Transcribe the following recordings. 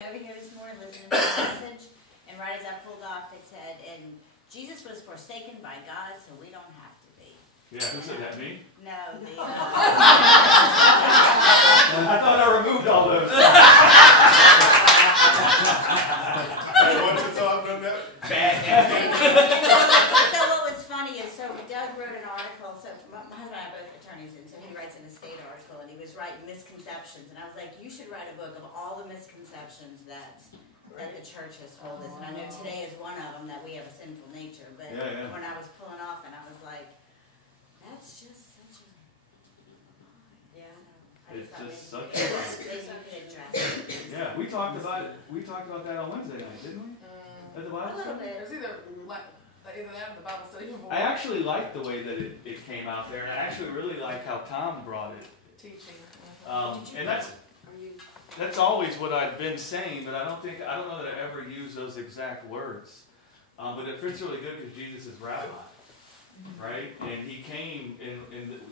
Over here this morning listening to the message, and right as I pulled off, it said, and Jesus was forsaken by God, so we don't have to be. Yeah, who said that, me? No, the... I thought I removed all those. What's the song on that? So what was funny is, so Doug wrote an article, so my husband and I are both attorneys, and so he writes an estate article, and he was writing misconceptions, and I was like, you should write a book of all the misconceptions that the church has told us, and I know today is one of them, that we have a sinful nature, but when I was pulling off, and I was like, that's just such a... Yeah. It's just such a yeah, we talked about that on Wednesday night, didn't we? At the Bible study? It's either that or the Bible study. I actually liked the way that it came out there, and I actually really like how Tom brought it. Teaching. And that's always what I've been saying, but I don't know that I ever use those exact words. But it fits really good because Jesus is rabbi, right? And he came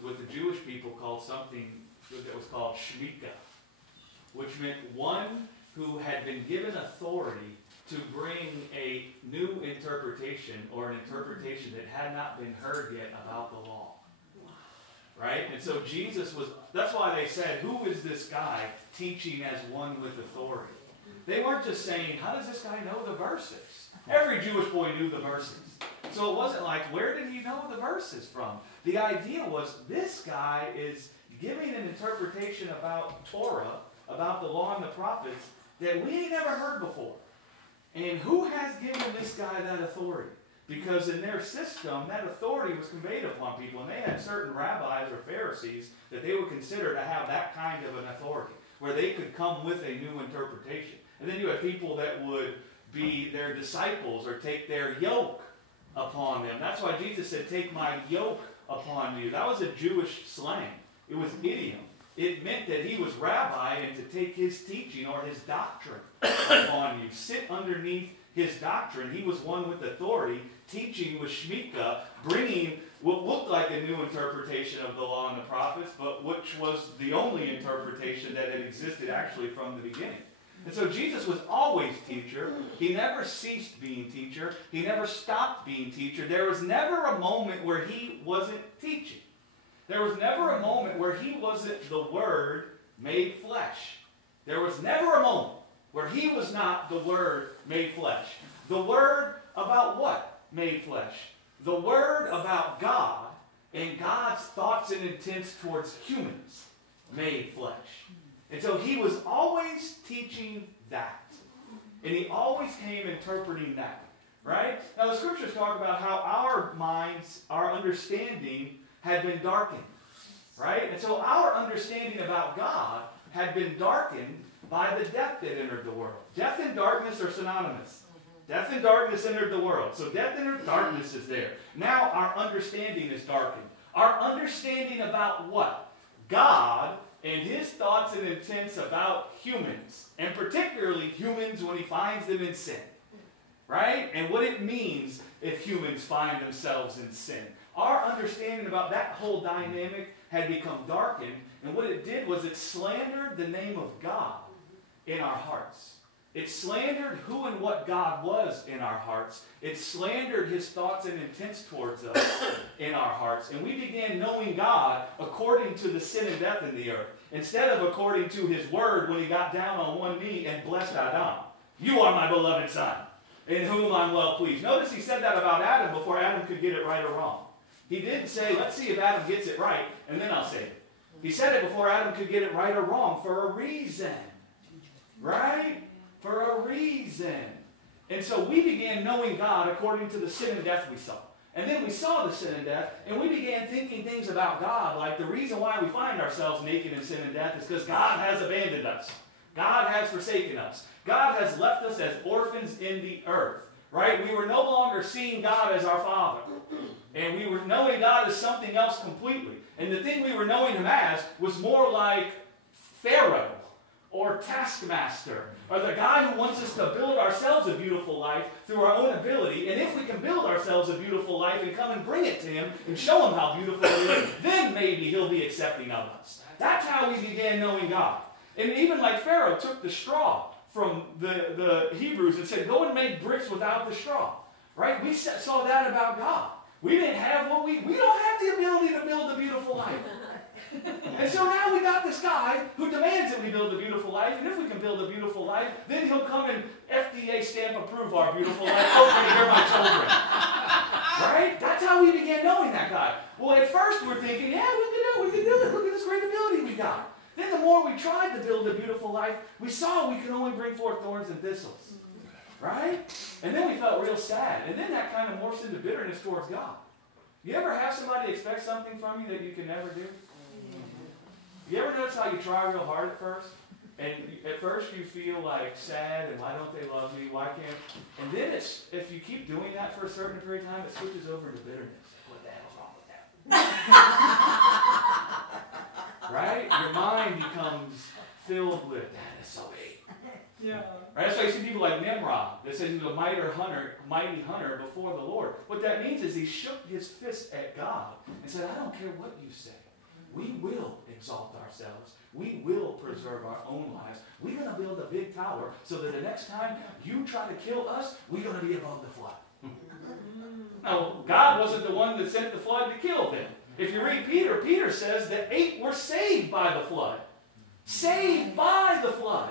with the Jewish people called something that was called shmika, which meant one who had been given authority to bring a new interpretation or an interpretation that had not been heard yet about the law. Right? And so Jesus was, that's why they said, who is this guy teaching as one with authority? They weren't just saying, how does this guy know the verses? Every Jewish boy knew the verses. So it wasn't like, where did he know the verses from? The idea was, this guy is giving an interpretation about Torah, about the law and the prophets, that we ain't never heard before. And who has given this guy that authority? Because in their system, that authority was conveyed upon people, and they had certain rabbis or Pharisees that they would consider to have that kind of an authority, where they could come with a new interpretation. And then you had people that would be their disciples or take their yoke upon them. That's why Jesus said, take my yoke upon you. That was a Jewish slang. It was idiom. It meant that he was rabbi and to take his teaching or his doctrine upon you. Sit underneath his doctrine. He was one with authority, teaching with shmika, bringing what looked like a new interpretation of the law and the prophets, but which was the only interpretation that had existed actually from the beginning. And so Jesus was always teacher. He never ceased being teacher. He never stopped being teacher. There was never a moment where he wasn't teaching. There was never a moment where he wasn't the Word made flesh. There was never a moment where he was not the Word made flesh. The Word about what made flesh? The Word about God and God's thoughts and intents towards humans made flesh. And so he was always teaching that. And he always came interpreting that. Right? Now the scriptures talk about how our minds, our understanding had been darkened. Right? And so our understanding about God had been darkened by the death that entered the world. Death and darkness are synonymous. Death and darkness entered the world. So death entered, darkness is there. Now our understanding is darkened. Our understanding about what? God and his thoughts and intents about humans. And particularly humans when he finds them in sin. Right? And what it means if humans find themselves in sin. Our understanding about that whole dynamic had become darkened. And what it did was it slandered the name of God in our hearts. It slandered who and what God was in our hearts. It slandered his thoughts and intents towards us in our hearts. And we began knowing God according to the sin and death in the earth. Instead of according to his word when he got down on one knee and blessed Adam. You are my beloved son, in whom I'm well pleased. Notice he said that about Adam before Adam could get it right or wrong. He didn't say, let's see if Adam gets it right, and then I'll say it. He said it before Adam could get it right or wrong for a reason. Right? For a reason. And so we began knowing God according to the sin and death we saw. And then we saw the sin and death, and we began thinking things about God, like the reason why we find ourselves naked in sin and death is because God has abandoned us. God has forsaken us. God has left us as orphans in the earth. Right? We were no longer seeing God as our Father. And we were knowing God as something else completely. And the thing we were knowing him as was more like Pharaoh or taskmaster, or the guy who wants us to build ourselves a beautiful life through our own ability. And if we can build ourselves a beautiful life and come and bring it to him and show him how beautiful it is, then maybe he'll be accepting of us. That's how we began knowing God. And even like Pharaoh took the straw from the Hebrews and said, go and make bricks without the straw. Right? We saw that about God. We didn't have what we don't have the ability to build a beautiful life. And so now we got this guy who demands that we build a beautiful life, and if we can build a beautiful life, then he'll come and FDA stamp approve our beautiful life. Okay, you're my children. Right? That's how we began knowing that guy. Well, at first we're thinking, yeah, we can do it. Look at this great ability we got. Then the more we tried to build a beautiful life, we saw we could only bring forth thorns and thistles. Right? And then we felt real sad. And then that kind of morphs into bitterness towards God. You ever have somebody expect something from you that you can never do? You ever notice how you try real hard at first? And at first you feel like sad and why don't they love me? Why can't? And then if you keep doing that for a certain period of time, it switches over into bitterness. What the hell's wrong with that? Right? Your mind becomes filled with, that is so big. Yeah. Right? That's why you see people like Nimrod that says he was a mighty hunter before the Lord. What that means is he shook his fist at God and said, I don't care what you say. We will exalt ourselves. We will preserve our own lives. We're going to build a big tower so that the next time you try to kill us, we're going to be above the flood. Now, God wasn't the one that sent the flood to kill them. If you read Peter, Peter says that 8 were saved by the flood. Saved by the flood.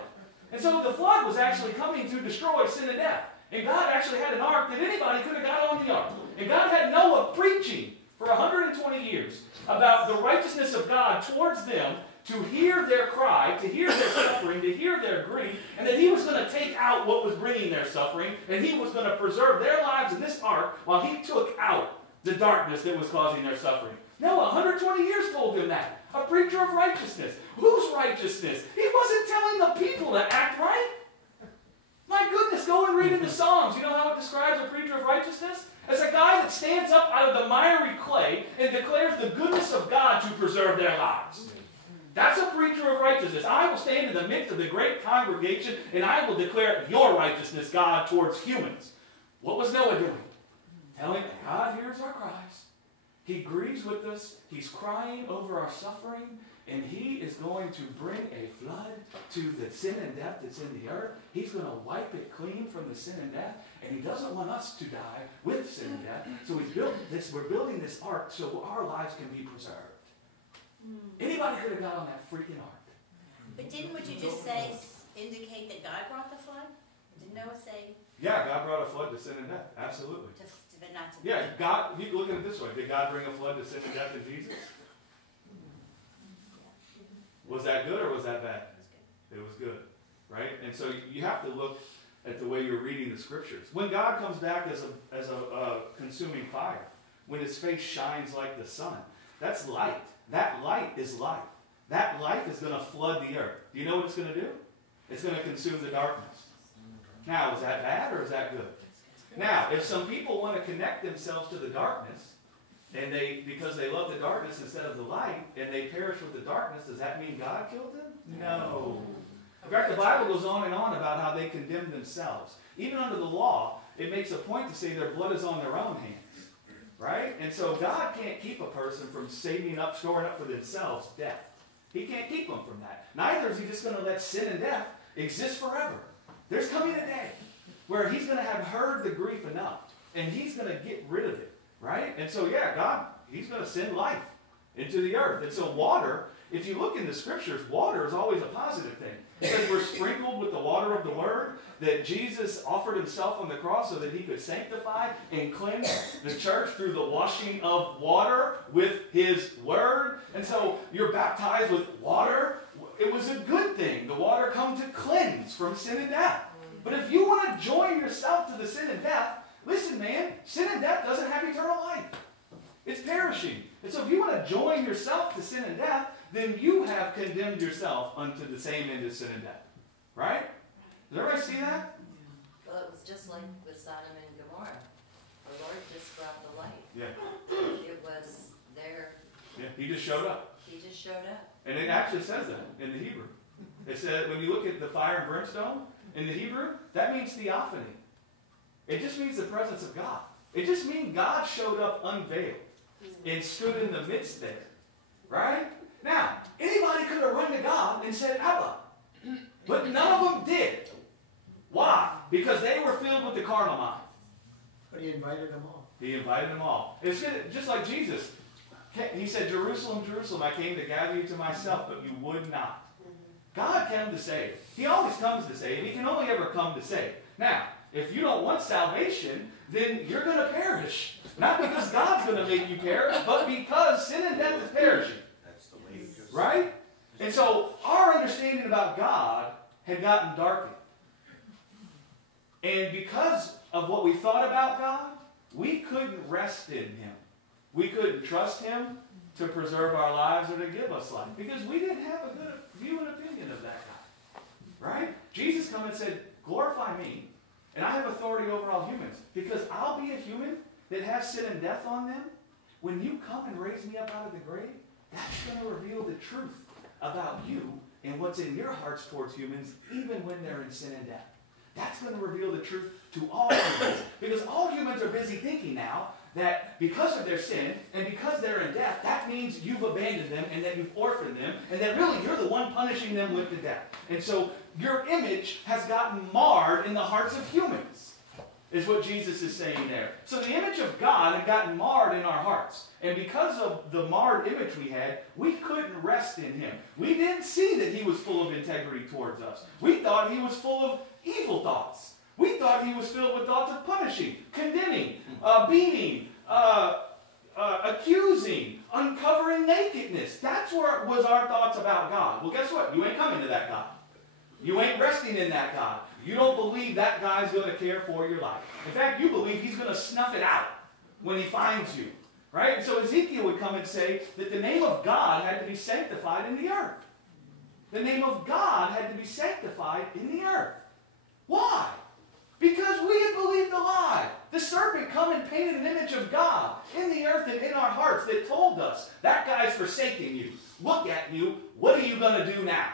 And so the flood was actually coming to destroy sin and death. And God actually had an ark that anybody could have got on the ark. And God had Noah preaching for 120 years about the righteousness of God towards them, to hear their cry, to hear their suffering, to hear their grief, and that he was going to take out what was bringing their suffering, and he was going to preserve their lives in this ark while he took out the darkness that was causing their suffering. Noah, 120 years told them that. A preacher of righteousness. Whose righteousness? He wasn't telling the people to act right. My goodness, go and read in the Psalms. You know how it describes a preacher of righteousness? As a guy that stands up out of the miry clay and declares the goodness of God to preserve their lives. That's a preacher of righteousness. I will stand in the midst of the great congregation and I will declare your righteousness, God, towards humans. What was Noah doing? Telling God hears our cries. He grieves with us. He's crying over our suffering. And he is going to bring a flood to the sin and death that's in the earth. He's going to wipe it clean from the sin and death. And he doesn't want us to die with sin and death. So we're building this ark so our lives can be preserved. Anybody could have got on that freaking ark. But didn't what you just say indicate that God brought the flood? Didn't Noah say? Yeah, God brought a flood to sin and death. Absolutely. But not to Yeah, God, you can look at it this way. Did God bring a flood to sin and death in Jesus? Was that good or was that bad? It was good, right? And so you have to look at the way you're reading the scriptures. When God comes back as a consuming fire, when his face shines like the sun, that's light. That light is life. That light is going to flood the earth. Do you know what it's going to do? It's going to consume the darkness. Now, is that bad or is that good? Now, if some people want to connect themselves to the darkness, and because they love the darkness instead of the light, and they perish with the darkness, does that mean God killed them? No. In fact, the Bible goes on and on about how they condemn themselves. Even under the law, it makes a point to say their blood is on their own hands. Right? And so God can't keep a person from storing up for themselves death. He can't keep them from that. Neither is he just going to let sin and death exist forever. There's coming a day where he's going to have heard the grief enough, and he's going to get rid of it. Right? And so, yeah, God, he's going to send life into the earth. And so water, if you look in the scriptures, water is always a positive thing. Because we're sprinkled with the water of the word, that Jesus offered himself on the cross so that he could sanctify and cleanse the church through the washing of water with his word. And so you're baptized with water. It was a good thing. The water comes to cleanse from sin and death. But if you want to join yourself to the sin and death, listen, man, sin and death doesn't have eternal life. It's perishing. And so if you want to join yourself to sin and death, then you have condemned yourself unto the same end as sin and death. Right? Does everybody see that? Well, it was just like with Sodom and Gomorrah. The Lord just brought the light. Yeah. It was there. Yeah. He just showed up. He just showed up. And it actually says that in the Hebrew. It said, when you look at the fire and brimstone, in the Hebrew, that means theophany. It just means the presence of God. It just means God showed up unveiled and stood in the midst there. Right? Now, anybody could have run to God and said, Abba. But none of them did. because they were filled with the carnal mind. But he invited them all. He invited them all. It's just like Jesus. He said, Jerusalem, Jerusalem, I came to gather you to myself, but you would not. God came to save. He always comes to save. He can only ever come to save. Now, if you don't want salvation, then you're going to perish. Not because God's going to make you perish, but because sin and death is perishing. That's the way it goes. Right? And so our understanding about God had gotten darkened. And because of what we thought about God, we couldn't rest in Him. We couldn't trust Him to preserve our lives or to give us life. Because we didn't have a good view and opinion of that God. Right? Jesus came and said, glorify me. And I have authority over all humans. Because I'll be a human that has sin and death on them. When you come and raise me up out of the grave, that's going to reveal the truth about you and what's in your hearts towards humans, even when they're in sin and death. That's going to reveal the truth to all humans. Because all humans are busy thinking now that because of their sin and because they're in death, that means you've abandoned them and that you've orphaned them and that really you're the one punishing them with the death. And so your image has gotten marred in the hearts of humans, is what Jesus is saying there. So the image of God had gotten marred in our hearts. And because of the marred image we had, we couldn't rest in Him. We didn't see that He was full of integrity towards us. We thought He was full of evil thoughts. We thought He was filled with thoughts of punishing, condemning, beating, accusing, uncovering nakedness. That's what was our thoughts about God. Well, guess what? You ain't coming to that God. You ain't resting in that God. You don't believe that guy's going to care for your life. In fact, you believe He's going to snuff it out when He finds you. Right? And so Ezekiel would come and say that the name of God had to be sanctified in the earth. The name of God had to be sanctified in the earth. Why? Because we had believed the lie. The serpent come and painted an image of God in the earth and in our hearts that told us, that guy's forsaking you. Look at you. What are you going to do now?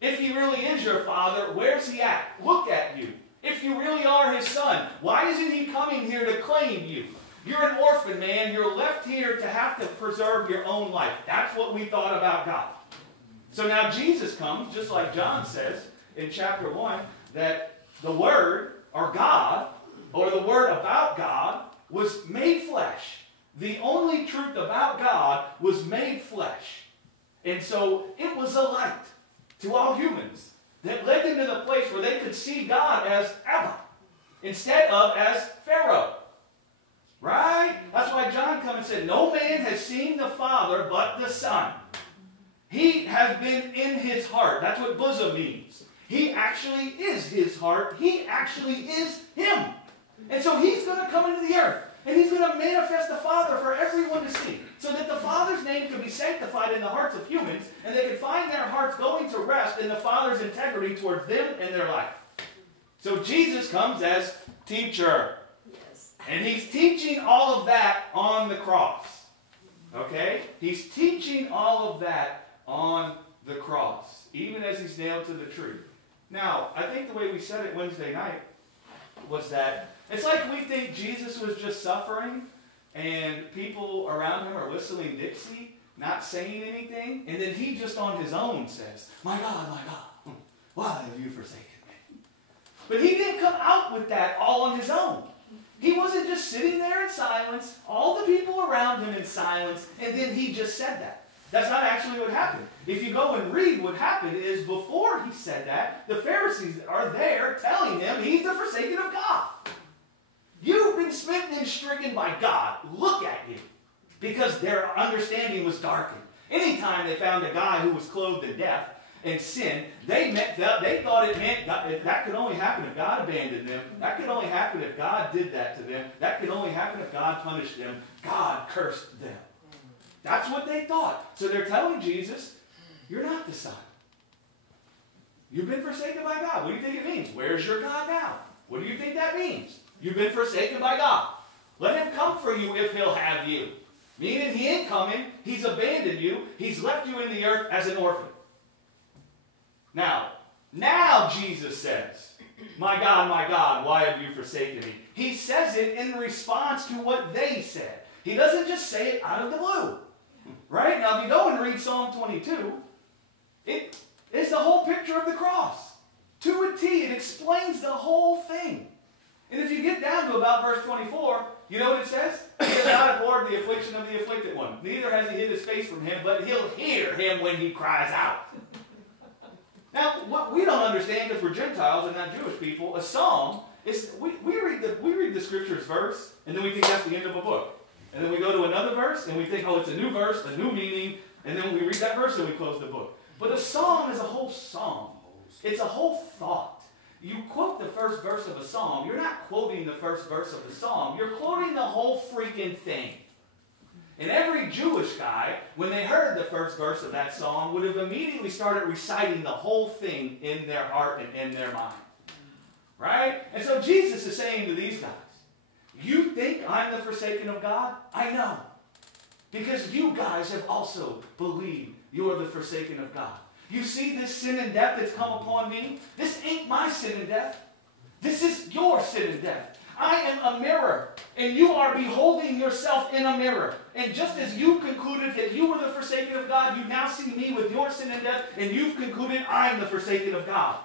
If He really is your Father, where's He at? Look at you. If you really are His Son, why isn't He coming here to claim you? You're an orphan, man. You're left here to have to preserve your own life. That's what we thought about God. So now Jesus comes, just like John says in chapter 1, that the Word, or God, or the Word about God, was made flesh. The only truth about God was made flesh. And so it was a light to all humans that led them to the place where they could see God as Abba instead of as Pharaoh. Right? That's why John come and said, no man has seen the Father but the Son. He has been in His heart. That's what bosom means. He actually is His heart. He actually is Him. And so He's going to come into the earth. And He's going to manifest the Father for everyone to see. So that the Father's name can be sanctified in the hearts of humans. And they can find their hearts going to rest in the Father's integrity towards them and their life. So Jesus comes as teacher. Yes. And He's teaching all of that on the cross. Okay? He's teaching all of that on the cross. Even as He's nailed to the tree. Now, I think the way we said it Wednesday night was that it's like we think Jesus was just suffering and people around Him are whistling Dixie, not saying anything, and then He just on His own says, my God, why have you forsaken me? But He didn't come out with that all on His own. He wasn't just sitting there in silence, all the people around Him in silence, and then He just said that. That's not actually what happened. If you go and read what happened is before He said that, the Pharisees are there telling Him He's the forsaken of God. You've been smitten and stricken by God. Look at you. Because their understanding was darkened. Anytime they found a guy who was clothed in death and sin, they thought it meant that could only happen if God abandoned them. That could only happen if God did that to them. That could only happen if God punished them. God cursed them. That's what they thought. So they're telling Jesus, you're not the Son. You've been forsaken by God. What do you think it means? Where's your God now? What do you think that means? You've been forsaken by God. Let Him come for you if He'll have you. Meaning He ain't coming. He's abandoned you. He's left you in the earth as an orphan. Now Jesus says, my God, why have you forsaken me? He says it in response to what they said. He doesn't just say it out of the blue. Right? Now, if you go and read Psalm 22, it's the whole picture of the cross. To a T, it explains the whole thing. And if you get down to about verse 24, you know what it says? He has not abhorred the affliction of the afflicted one. Neither has he hid his face from him, but he'll hear him when he cries out. Now, what we don't understand, because we're Gentiles and not Jewish people, a psalm is, we read the scriptures verse, and then we think that's the end of a book. And then we go to another verse, and we think, oh, it's a new verse, a new meaning, and then we read that verse, and we close the book. But a psalm is a whole song. It's a whole thought. You quote the first verse of a psalm, you're not quoting the first verse of the psalm, you're quoting the whole freaking thing. And every Jewish guy, when they heard the first verse of that song, would have immediately started reciting the whole thing in their heart and in their mind. Right? And so Jesus is saying to these guys, you think I'm the forsaken of God? I know. Because you guys have also believed you are the forsaken of God. You see this sin and death that's come upon me? This ain't my sin and death. This is your sin and death. I am a mirror, and you are beholding yourself in a mirror. And just as you concluded that you were the forsaken of God, you now see me with your sin and death, and you've concluded I'm the forsaken of God.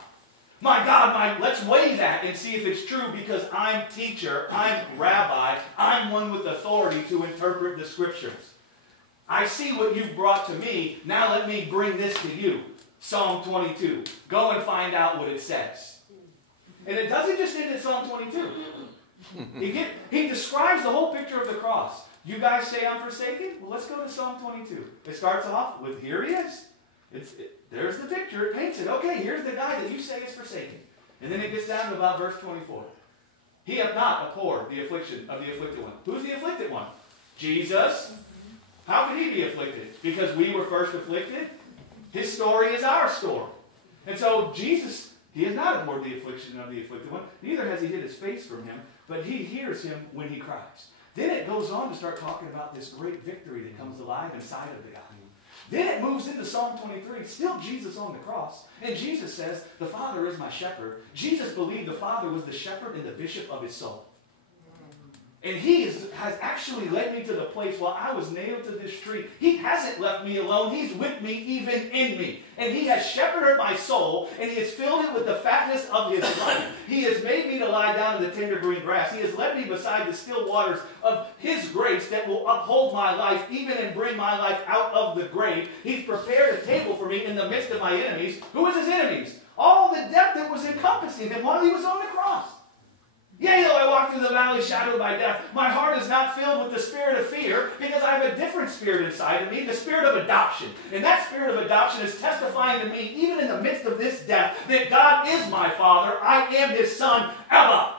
My God, let's weigh that and see if it's true, because I'm teacher, I'm rabbi, I'm one with authority to interpret the scriptures. I see what you've brought to me, now let me bring this to you. Psalm 22. Go and find out what it says. And it doesn't just end at Psalm 22. He describes the whole picture of the cross. You guys say I'm forsaken? Well, let's go to Psalm 22. It starts off with, here he is. There's the picture. It paints it. Okay, here's the guy that you say is forsaken. And then it gets down to about verse 24. He hath not abhorred the affliction of the afflicted one. Who's the afflicted one? Jesus. How could he be afflicted? Because we were first afflicted? His story is our story. And so Jesus, he has not abhorred the affliction of the afflicted one. Neither has he hid his face from him, but he hears him when he cries. Then it goes on to start talking about this great victory that comes alive inside of the guy. Then it moves into Psalm 23, still Jesus on the cross. And Jesus says, the Father is my shepherd. Jesus believed the Father was the shepherd and the bishop of his soul. And he has actually led me to the place while I was nailed to this tree. He hasn't left me alone. He's with me, even in me. And he has shepherded my soul, and he has filled it with the fatness of his life. He has made me to lie down in the tender green grass. He has led me beside the still waters of his grace that will uphold my life, even and bring my life out of the grave. He's prepared a table for me in the midst of my enemies. Who was his enemies? All the death that was encompassing him while he was on the cross. Yea, though I walk through the valley shadowed by death, my heart is not filled with the spirit of fear, because I have a different spirit inside of me, the spirit of adoption. And that spirit of adoption is testifying to me, even in the midst of this death, that God is my Father. I am his Son, Abba.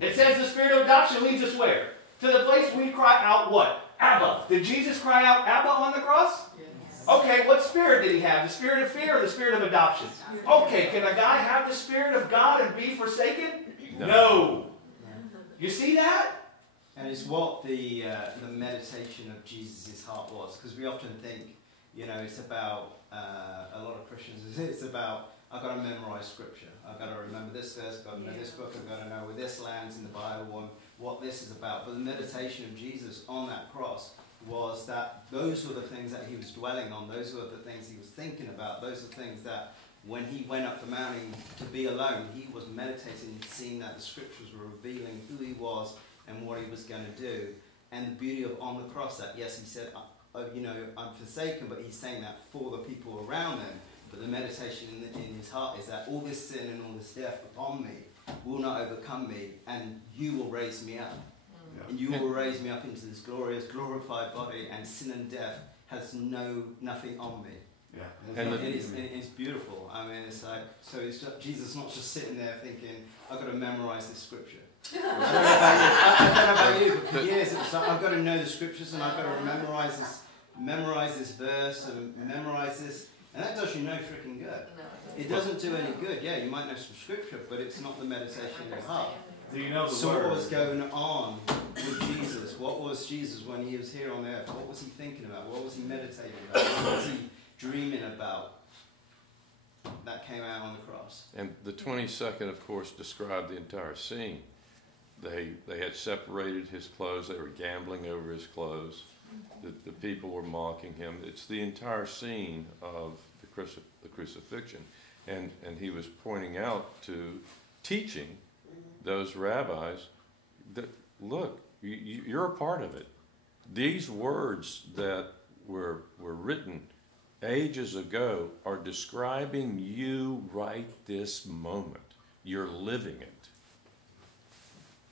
It says the spirit of adoption leads us where? To the place we cry out what? Abba. Did Jesus cry out Abba on the cross? Yes. Okay, what spirit did he have? The spirit of fear or the spirit of adoption? Okay, can a guy have the spirit of God and be forsaken? No. You see that? And it's what the meditation of Jesus' heart was. Because we often think, it's about, a lot of Christians, it's about, I've got to memorize scripture. I've got to remember this verse, I've got to know this book, I've got to know where this lands in the Bible and what this is about. But the meditation of Jesus on that cross was that those were the things that he was dwelling on. Those were the things he was thinking about. Those are the things that when he went up the mountain to be alone, he was meditating, seeing that the scriptures were revealing who he was and what he was going to do. And the beauty of on the cross that, yes, he said, I'm forsaken, but he's saying that for the people around him. But the meditation in his heart is that all this sin and all this death upon me will not overcome me, and you will raise me up. Yeah. And you will raise me up into this glorious, glorified body, and sin and death has nothing on me. Yeah, and it's beautiful. I mean, it's like, so it's just, Jesus not just sitting there thinking, I've got to memorize this scripture. I don't know about you, but for years it was like, I've got to know the scriptures and I've got to memorize this verse and memorize this, and that does you no freaking good. It doesn't do any good. Yeah, you might know some scripture, but it's not the meditation in your heart. Do you know the so word? What was going on with Jesus? What was Jesus when he was here on earth? What was he thinking about? What was he meditating about? What was he dreaming about? That came out on the cross. And the 22nd, of course, described the entire scene. They had separated his clothes. They were gambling over his clothes. The people were mocking him. It's the entire scene of the crucifixion. And he was pointing out to teaching those rabbis that, look, you're a part of it. These words that were written ages ago are describing you right this moment. You're living it.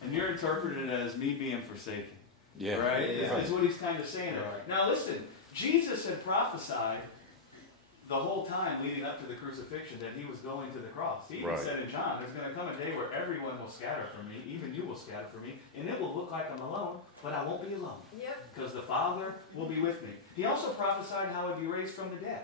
And you're interpreting it as me being forsaken. Yeah. Right? Yeah. That's what he's kind of saying. Right. Now listen, Jesus had prophesied the whole time leading up to the crucifixion that he was going to the cross. He even Right. said in John, there's going to come a day where everyone will scatter from me, even you will scatter from me, and it will look like I'm alone, but I won't be alone. Yep. Because the Father will be with me. He also prophesied how he'd be raised from the dead.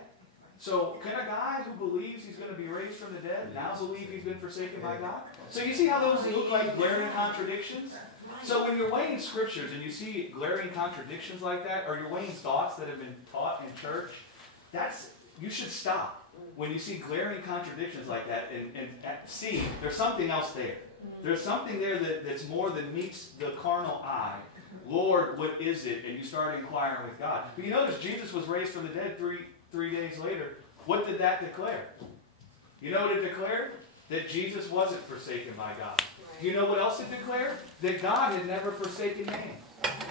So can a guy who believes he's going to be raised from the dead now believe he's been forsaken by God? So you see how those look like glaring contradictions? So when you're weighing scriptures and you see glaring contradictions like that, or you're weighing thoughts that have been taught in church, you should stop when you see glaring contradictions like that and see there's something else there. There's something there that's more than meets the carnal eye. Lord, what is it? And you start inquiring with God. But you notice Jesus was raised from the dead three days later. What did that declare? You know what it declared? That Jesus wasn't forsaken by God. You know what else it declared? That God had never forsaken man.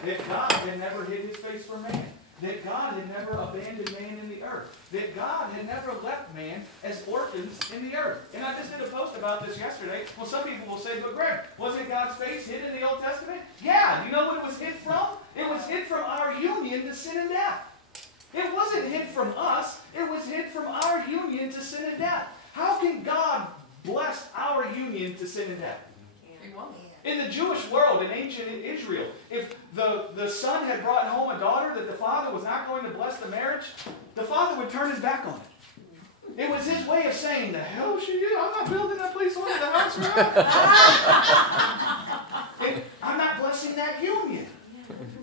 That God had never hid his face from man. That God had never abandoned man in the earth. That God had never left man as orphans in the earth. And I just did a post about this yesterday. Well, some people will say, but Greg, wasn't God's face hid in the Old Testament? Yeah, you know what it was hid from? It was hid from our union to sin and death. It wasn't hid from us. It was hid from our union to sin and death. How can God bless our union to sin and death? He won't. In the Jewish world, in ancient Israel, if the son had brought home a daughter that the father was not going to bless the marriage, the father would turn his back on it. It was his way of saying, the hell she did? I'm not building that place over the house for her. I'm not blessing that union.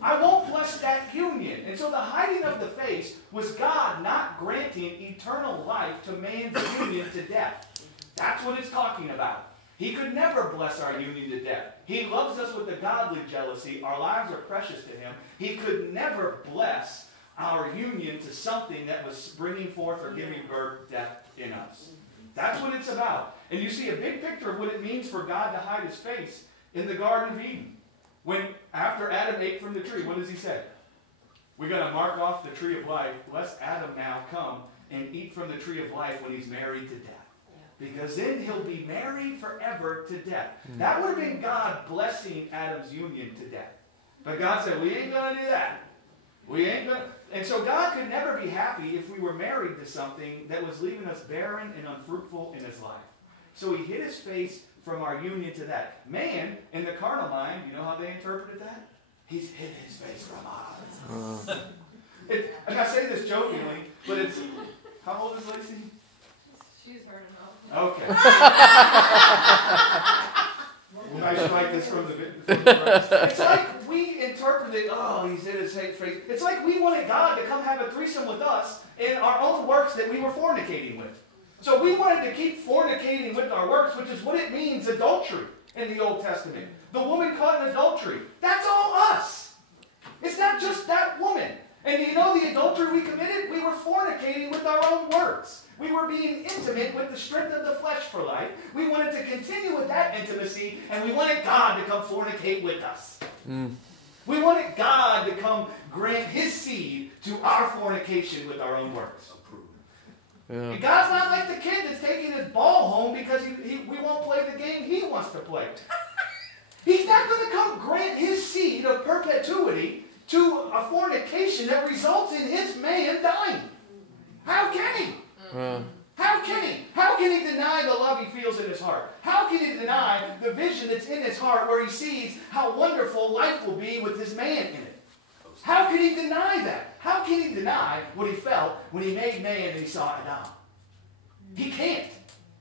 I won't bless that union. And so the hiding of the face was God not granting eternal life to man's union to death. That's what it's talking about. He could never bless our union to death. He loves us with a godly jealousy. Our lives are precious to him. He could never bless our union to something that was bringing forth or giving birth death in us. That's what it's about. And you see a big picture of what it means for God to hide his face in the Garden of Eden. When, after Adam ate from the tree, what does he say? We're going to mark off the tree of life, lest Adam now come and eat from the tree of life when he's married to death. Because then he'll be married forever to death. That would have been God blessing Adam's union to death. But God said, we ain't going to do that. We ain't going to. And so God could never be happy if we were married to something that was leaving us barren and unfruitful in his life. So he hid his face from our union to that. Man, in the carnal mind, you know how they interpreted that? He's hid his face from us. And I say this jokingly, but it's, how old is Lacey? She's heard enough. Okay. Nice like this from the verse. It's like we interpreted, oh, he's in his face. It's like we wanted God to come have a threesome with us in our own works that we were fornicating with. So we wanted to keep fornicating with our works, which is what it means, adultery, in the Old Testament. The woman caught in adultery. That's all us. It's not just that woman. And you know the adultery we committed? We were fornicating with our own works. We were being intimate with the strength of the flesh for life. We wanted to continue with that intimacy, and we wanted God to come fornicate with us. We wanted God to come grant his seed to our fornication with our own works. Yeah. And God's not like the kid that's taking his ball home because we won't play the game he wants to play. He's not going to come grant his seed of perpetuity to a fornication that results in his man dying. How can he? How can he? How can he deny the love he feels in his heart? How can he deny the vision that's in his heart where he sees how wonderful life will be with his man in it? How can he deny that? How can he deny what he felt when he made man and he saw Adam? He can't.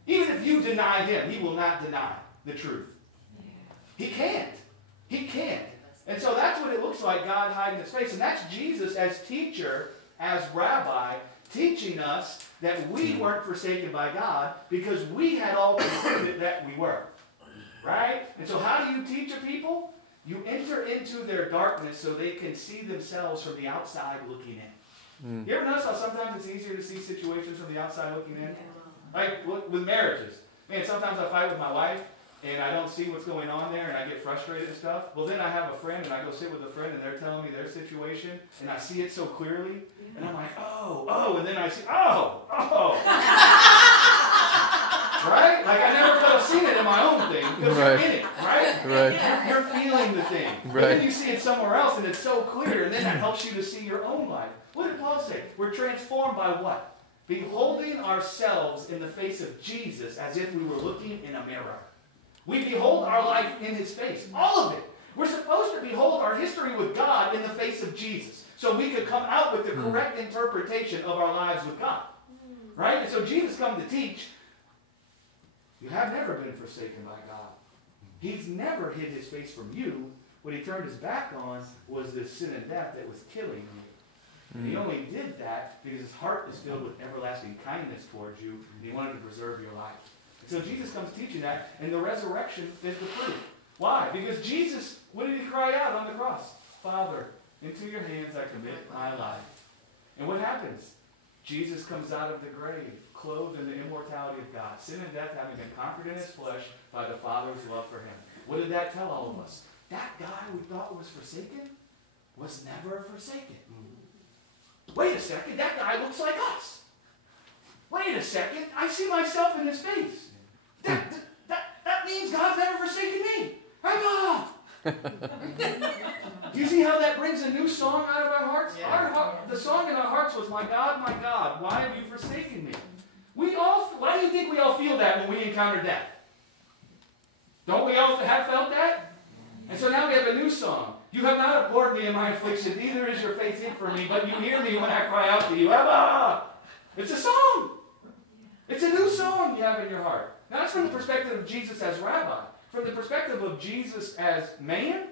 Even if you deny him, he will not deny the truth. He can't. He can't. And so that's what it looks like, God hiding his face. And that's Jesus as teacher, as rabbi, teaching us that we weren't forsaken by God because we had all concluded that we were. Right? And so how do you teach a people? You enter into their darkness so they can see themselves from the outside looking in. You ever notice how sometimes it's easier to see situations from the outside looking in? Like with marriages. Man, sometimes I fight with my wife, and I don't see what's going on there, and I get frustrated and stuff. Well, then I have a friend, and I go sit with a friend, and they're telling me their situation, and I see it so clearly, and I'm like, oh, and then I see, oh. Right? Like I never could have seen it in my own thing, because you're in it, right? Right. You're feeling the thing. But then you see it somewhere else, and it's so clear, and then that helps you to see your own life. What did Paul say? We're transformed by what? Beholding ourselves in the face of Jesus as if we were looking in a mirror. We behold our life in his face. All of it. We're supposed to behold our history with God in the face of Jesus. So we could come out with the correct interpretation of our lives with God. Right? And so Jesus come to teach, you have never been forsaken by God. He's never hid his face from you. What he turned his back on was this sin and death that was killing you. And he only did that because his heart is filled with everlasting kindness towards you, and he wanted to preserve your life. And so Jesus comes teaching that, and the resurrection is the proof. Why? Because Jesus, what did he cry out on the cross? Father, into your hands I commit my life. And what happens? Jesus comes out of the grave, clothed in the immortality of God, sin and death having been conquered in his flesh by the Father's love for him. What did that tell all of us? That guy we thought was forsaken was never forsaken. Wait a second, that guy looks like us. Wait a second, I see myself in his face. That means God's never forsaken me. You see how that brings a new song out of our hearts? The song in our hearts was, my God, why have you forsaken me? Why do you think we all feel that when we encounter death? Don't we all have felt that? And so now we have a new song. You have not abhorred me in my affliction, neither is your face hid from me, but you hear me when I cry out to you. Abba! It's a song. It's a new song you have in your heart. Now that's from the perspective of Jesus as rabbi. From the perspective of Jesus as man,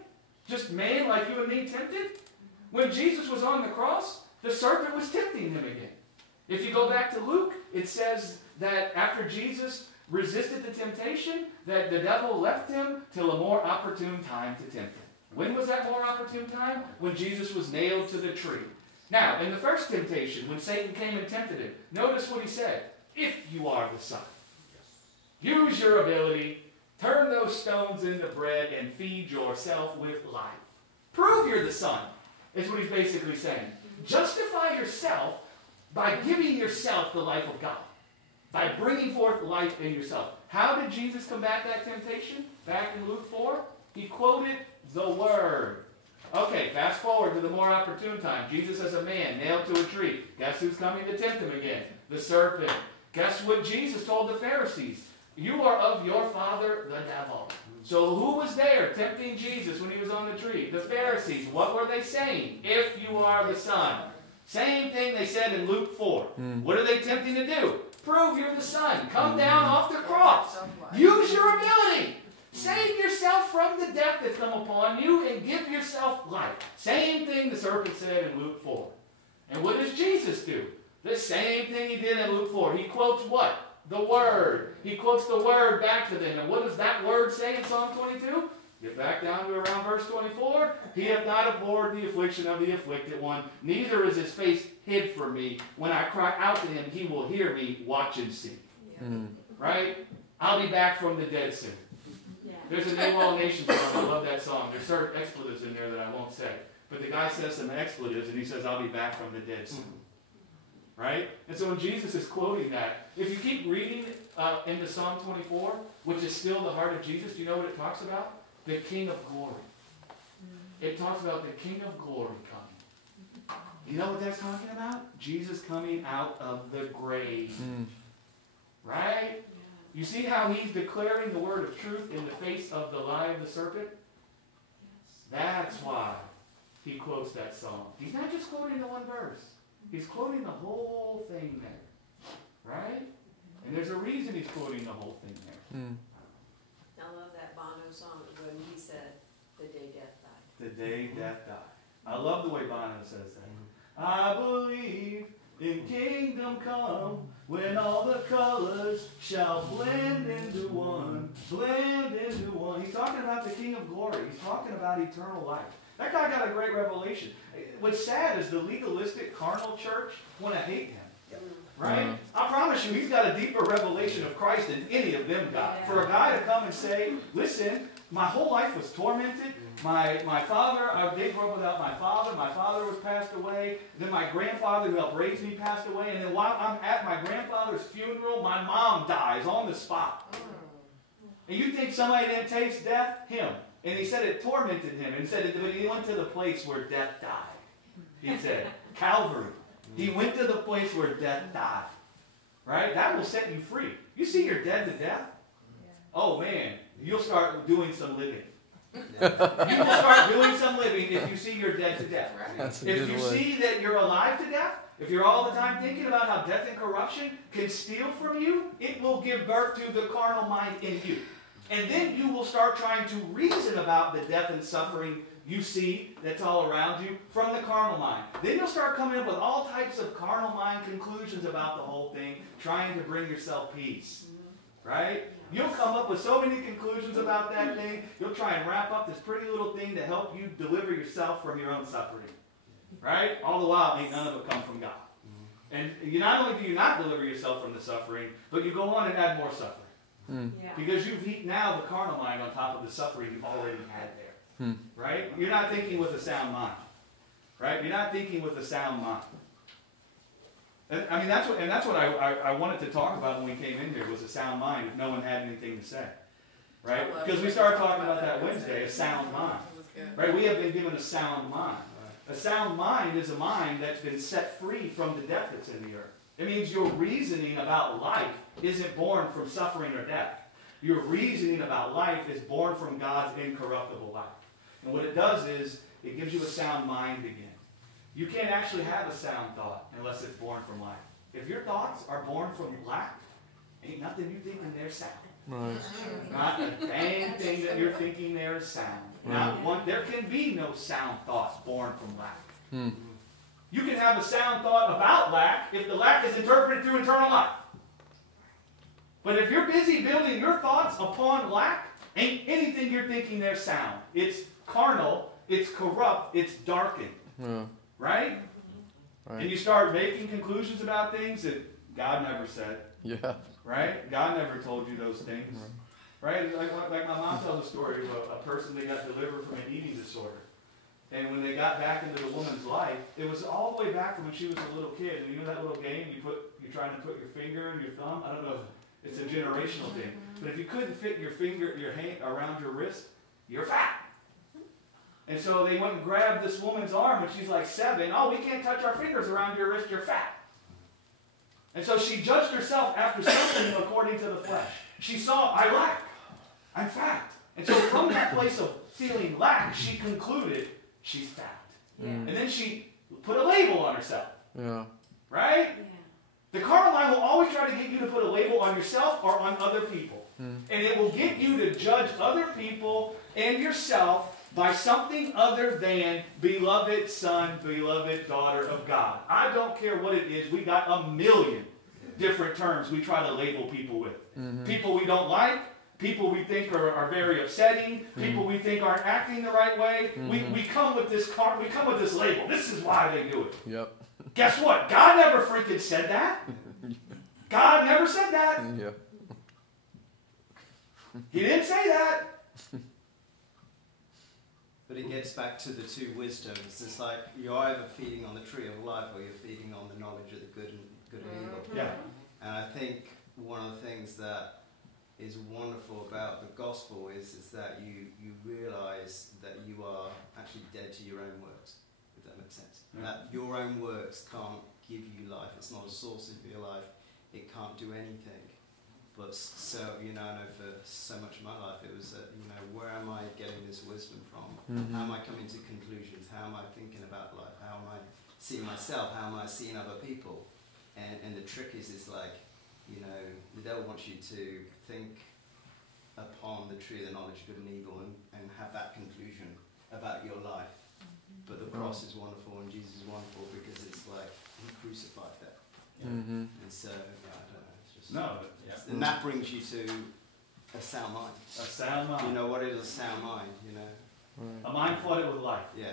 just man like you and me tempted. When Jesus was on the cross, the serpent was tempting him again. If you go back to Luke, it says that after Jesus resisted the temptation, that the devil left him till a more opportune time to tempt him. When was that more opportune time? When Jesus was nailed to the tree. Now, in the first temptation, when Satan came and tempted him, notice what he said. If you are the Son, use your ability, turn those stones into bread, and feed yourself with life. Prove you're the Son, is what he's basically saying. Justify yourself by giving yourself the life of God. By bringing forth life in yourself. How did Jesus combat that temptation? Back in Luke 4, he quoted the Word. Okay, fast forward to the more opportune time. Jesus as a man, nailed to a tree. Guess who's coming to tempt him again? The serpent. Guess what Jesus told the Pharisees? You are of your father, the devil. So who was there tempting Jesus when he was on the tree? The Pharisees. What were they saying? If you are the Son. Same thing they said in Luke 4. What are they tempting to do? Prove you're the Son. Come down off the cross. Use your ability. Save yourself from the death that's come upon you and give yourself life. Same thing the serpent said in Luke 4. And what does Jesus do? The same thing he did in Luke 4. He quotes what? The Word. He quotes the Word back to them. And what does that Word say in Psalm 22? Get back down to around verse 24. He hath not abhorred the affliction of the afflicted one, neither is his face hid from me. When I cry out to him, he will hear me. Watch and see. Right? I'll be back from the dead soon. There's a New All Nations song. I love that song. There's certain expletives in there that I won't say. But the guy says some expletives, and he says, I'll be back from the dead soon. Right? And so when Jesus is quoting that, if you keep reading into Psalm 24, which is still the heart of Jesus, do you know what it talks about? The King of Glory. It talks about the King of Glory coming. You know what that's talking about? Jesus coming out of the grave. Right? You see how he's declaring the word of truth in the face of the lie of the serpent? That's why he quotes that psalm. He's not just quoting the one verse. He's quoting the whole thing there. Right? And there's a reason he's quoting the whole thing there. I love that Bono song when he said, the day death died. The day death died. I love the way Bono says that. I believe in kingdom come, when all the colors shall blend into one. Blend into one. He's talking about the King of Glory. He's talking about eternal life. That guy got a great revelation. What's sad is the legalistic, carnal church want to hate him. Right? I promise you, he's got a deeper revelation of Christ than any of them got. For a guy to come and say, listen, my whole life was tormented. My father, they grew up without my father. My father was passed away. Then my grandfather who helped raise me passed away. And then while I'm at my grandfather's funeral, my mom dies on the spot. And you think somebody didn't taste death? Him. And he said it tormented him. And said that he went to the place where death died. He said, Calvary. He went to the place where death died. Right? That will set you free. You see you're dead to death? Oh man, you'll start doing some living. You will start doing some living if you see you're dead to death. If you see that you're alive to death, if you're all the time thinking about how death and corruption can steal from you, it will give birth to the carnal mind in you. And then you will start trying to reason about the death and suffering you see that's all around you from the carnal mind. Then you'll start coming up with all types of carnal mind conclusions about the whole thing, trying to bring yourself peace. Right? You'll come up with so many conclusions about that thing. You'll try and wrap up this pretty little thing to help you deliver yourself from your own suffering. Right? All the while, ain't none of it come from God. And you not only do you not deliver yourself from the suffering, but you go on and add more suffering. Because you've heaped now the carnal mind on top of the suffering you already had there. Right? You're not thinking with a sound mind. Right? You're not thinking with a sound mind. I mean, that's what I wanted to talk about when we came in here, was a sound mind, if no one had anything to say. Right? Because we started talking about that Wednesday, a sound mind. Right? We have been given a sound mind. A sound mind is a mind that's been set free from the death that's in the earth. It means your reasoning about life isn't born from suffering or death. Your reasoning about life is born from God's incorruptible life. And what it does is, it gives you a sound mind again. You can't actually have a sound thought unless it's born from life. If your thoughts are born from lack, ain't nothing you thinking there sound. Not a dang thing that you're thinking there is sound. Not one. There can be no sound thoughts born from lack. You can have a sound thought about lack if the lack is interpreted through eternal life. But if you're busy building your thoughts upon lack, ain't anything you're thinking there sound. It's carnal, it's corrupt, it's darkened. Right? And you start making conclusions about things that God never said. Right? God never told you those things. Right? Like my mom tells a story of a person that got delivered from an eating disorder. And when they got back into the woman's life, it was all the way back from when she was a little kid. And you know that little game you're trying to put your finger and your thumb? I don't know if it's a generational thing. But if you couldn't fit your hand around your wrist, you're fat. And so they went and grabbed this woman's arm, and she's like 7. Oh, we can't touch our fingers around your wrist, you're fat. And so she judged herself after something according to the flesh. She saw, I lack. I'm fat. And so from that place of feeling lack, she concluded she's fat. And then she put a label on herself. Right? The carnal mind will always try to get you to put a label on yourself or on other people. And it will get you to judge other people and yourself by something other than beloved son, beloved daughter of God. I don't care what it is. We got a million different terms we try to label people with. People we don't like, people we think are very upsetting, people we think aren't acting the right way. We come with this label. This is why they do it. Guess what? God never freaking said that. God never said that. He didn't say that. But it gets back to the two wisdoms. It's like you're either feeding on the tree of life or you're feeding on the knowledge of the good and evil. And I think one of the things that is wonderful about the gospel is that you realize that you are actually dead to your own works, if that makes sense. That your own works can't give you life. It's not a source of your life. It can't do anything. But so, I know for so much of my life it was, where am I getting this wisdom from? How am I coming to conclusions? How am I thinking about life? How am I seeing myself? How am I seeing other people? And the trick is like, the devil wants you to think upon the tree of the knowledge of good and evil and have that conclusion about your life. But the cross is wonderful and Jesus is wonderful because it's like he crucified that. And so, I don't know. It's just, and that brings you to a sound mind. A sound mind. What is a sound mind? A mind flooded with life. Yeah.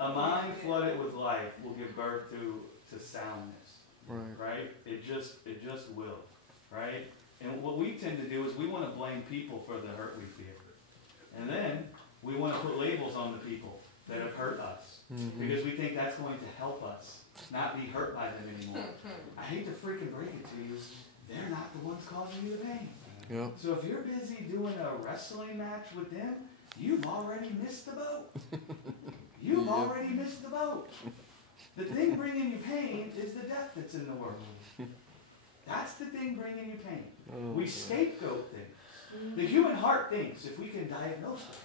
A mind flooded with life will give birth to soundness. right? It just will, right? And what we tend to do is we want to blame people for the hurt we feel. And then we want to put labels on the people that have hurt us. Because we think that's going to help us not be hurt by them anymore. I hate to freaking break it to you. They're not the ones causing you the pain. Yep. So if you're busy doing a wrestling match with them, you've already missed the boat. You've already missed the boat. The thing bringing you pain is the death that's in the world. That's the thing bringing you pain. We scapegoat things. The human heart thinks if we can diagnose the pain,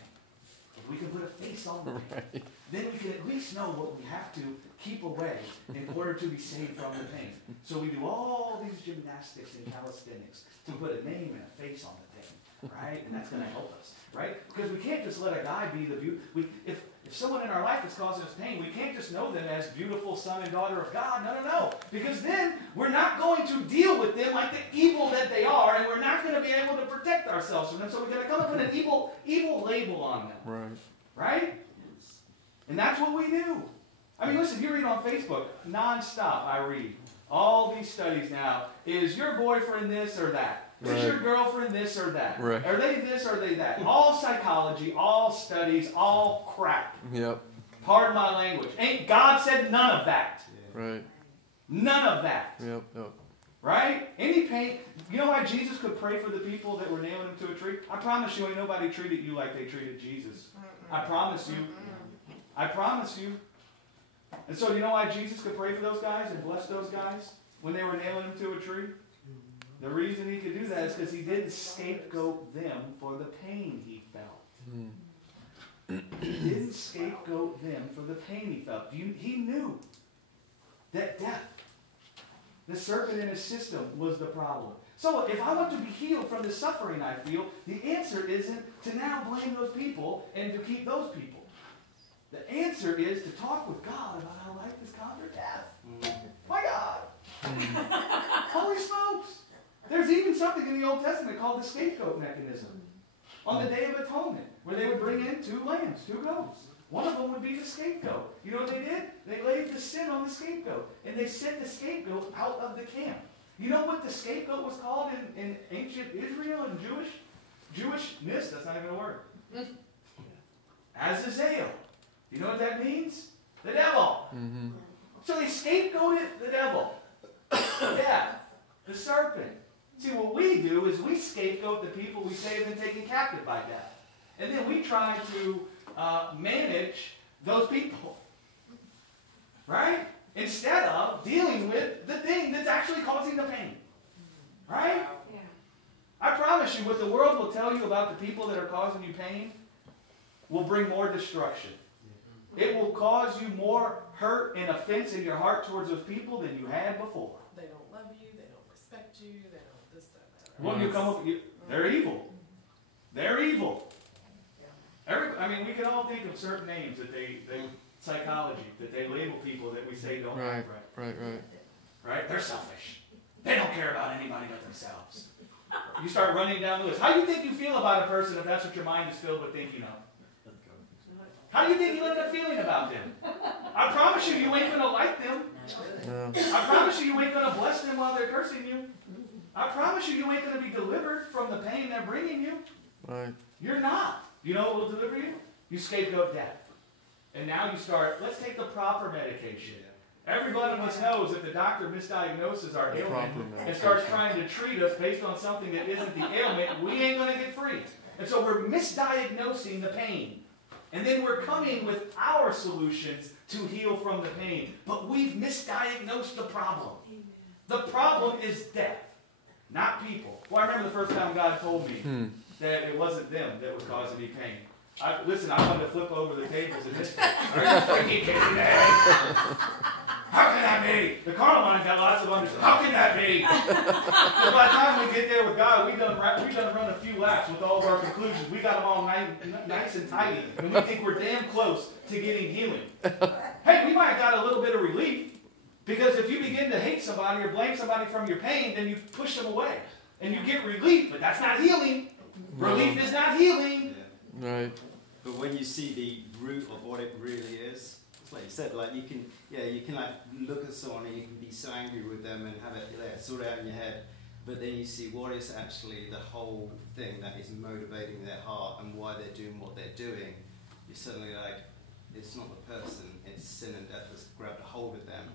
if we can put a face on the pain, then we can at least know what we have to keep away in order to be saved from the pain. So we do all these gymnastics and calisthenics to put a name and a face on the thing, right? And that's going to help us, right? Because we can't just let a guy be the beauty. If someone in our life is causing us pain, we can't just know them as beautiful son and daughter of God. No. Because then we're not going to deal with them like the evil that they are, and we're not going to be able to protect ourselves from them. So we're going to come up with an evil label on them. Right? And that's what we do. I mean, listen, you read on Facebook, nonstop I read all these studies now. Is your boyfriend this or that? Is your girlfriend this or that? Are they this or are they that? All psychology, all studies, all crap. Yep. Pardon my language. Ain't God said none of that. Right. None of that. Yep. Right? Any pain. You know why Jesus could pray for the people that were nailing him to a tree? I promise you, ain't nobody treated you like they treated Jesus. I promise you. I promise you. And so you know why Jesus could pray for those guys and bless those guys when they were nailing him to a tree? The reason he could do that is because he didn't scapegoat them for the pain he felt. He didn't scapegoat them for the pain he felt. He knew that death, the serpent in his system, was the problem. So if I want to be healed from the suffering I feel, the answer isn't to now blame those people and to keep those people. The answer is to talk with God about how life has conquered death. My God! Holy smokes! There's even something in the Old Testament called the scapegoat mechanism. On the Day of Atonement, where they would bring in 2 lambs, 2 goats. One of them would be the scapegoat. You know what they did? They laid the sin on the scapegoat. And they sent the scapegoat out of the camp. You know what the scapegoat was called in ancient Israel and Jewishness? That's not even a word. Azazel. You know what that means? The devil. So they scapegoated the devil. Death. The serpent. See, what we do is we scapegoat the people we say have been taken captive by death. And then we try to manage those people. Right? Instead of dealing with the thing that's actually causing the pain. Right? Yeah. I promise you, what the world will tell you about the people that are causing you pain will bring more destruction. It will cause you more hurt and offense in your heart towards those people than you had before. They don't love you, they don't respect you, they don't this, that, that. Well, you come up, they're evil. They're evil. We can all think of certain names that they psychology, that they label people that we say don't act right. Right? They're selfish. They don't care about anybody but themselves. You start running down the list. How do you think you feel about a person if that's what your mind is filled with thinking of? How do you think you end up feeling about them? I promise you, you ain't going to like them. I promise you, you ain't going to bless them while they're cursing you. I promise you, you ain't going to be delivered from the pain they're bringing you. Right. You're not. You know what will deliver you? You scapegoat death. And now you start, let's take the proper medication. Every one of us knows that the doctor misdiagnoses our ailment and starts trying to treat us based on something that isn't the ailment, we ain't going to get free. And so we're misdiagnosing the pain. And then we're coming with our solutions to heal from the pain. But we've misdiagnosed the problem. The problem is death, not people. Well, I remember the first time God told me that it wasn't them that was causing me pain. I wanted to flip over the tables in this. Are you freaking kidding me? How can that be? The carnal mind got lots of understanding. How can that be? So by the time we get there with God, we done run a few laps with all of our conclusions. We got them all nice and tidy, and we think we're damn close to getting healing. Hey, we might have got a little bit of relief, because if you begin to hate somebody or blame somebody from your pain, then you push them away, and you get relief, but that's not healing. Relief is not healing. Right. But when you see the root of what it really is, like you said, like you can like look at someone and you can be so angry with them and have it sort of out in your head, but then you see what is actually the whole thing that is motivating their heart and why they're doing what they're doing. You're suddenly like, it's not the person, it's sin and death that's grabbed a hold of them,